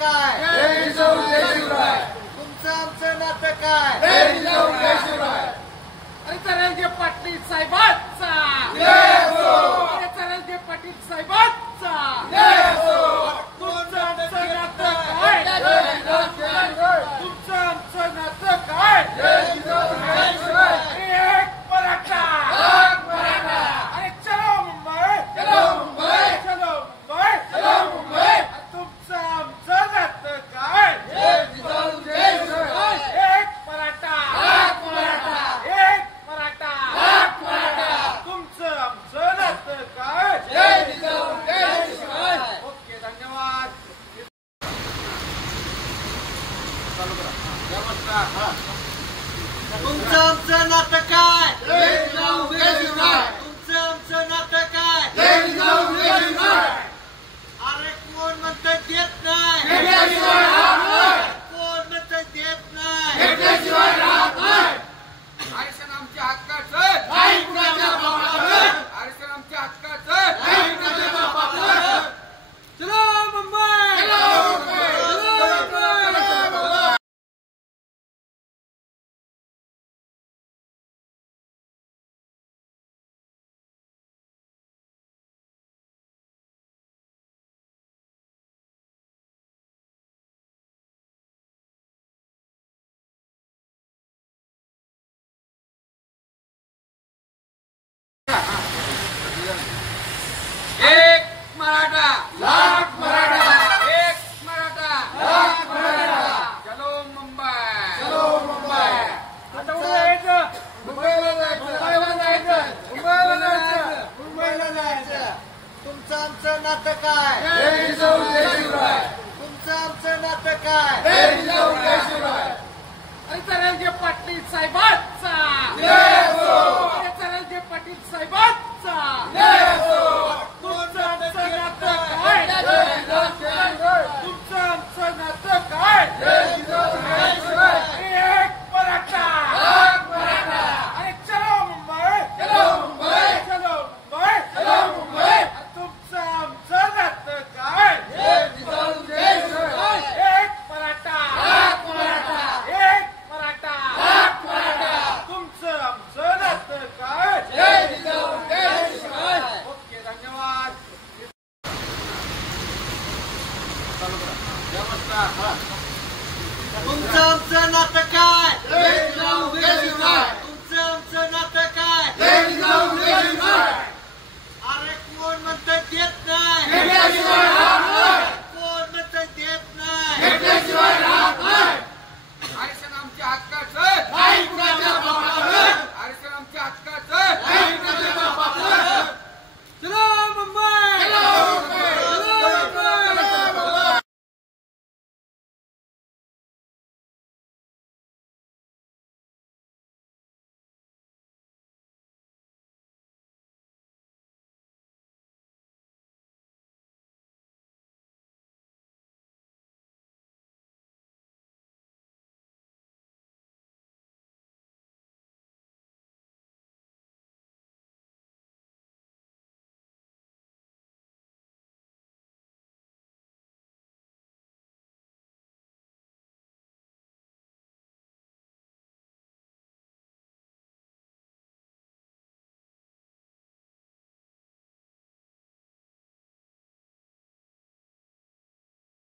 काय? तुमचं आमचं नातं काय? अरे तरंगे पाटील साहेबांचा अरे तरंगे पाटील साहेबांचा तुमचं आमचं नातं काय? तुमचं आमचं नातं काय? एक मराठा अरे चलो मुंबई चलो मुंबई चलो मुंबई चलो मुंबई तुमचं आमचं नातं काय? एक मराठा एक मराठा तुमचं आमचं नातं काय? ओके धन्यवाद. नमस्कार. तुमचं आमचं नातं काय? तुमचं आमचं नातं काय? अरे कोण म्हणतं देत नाही? कोण म्हणतं देत नाही? आरक्षण आमच्या हक्काचं आरक्षण आमच्या हक्काचं चलो मुंबई एक मराठा लाख मराठा एक मराठा लाख मराठा चलो मुंबई आता उद्या जायचं मुंबईला जायचं मुंबईला जायचं. तुमचं आमचं नातं काय? तुमचं आमचं नातं काय? अरे तरंगे पाटील साहेबांचा अरे तरंगे पाटील साहेब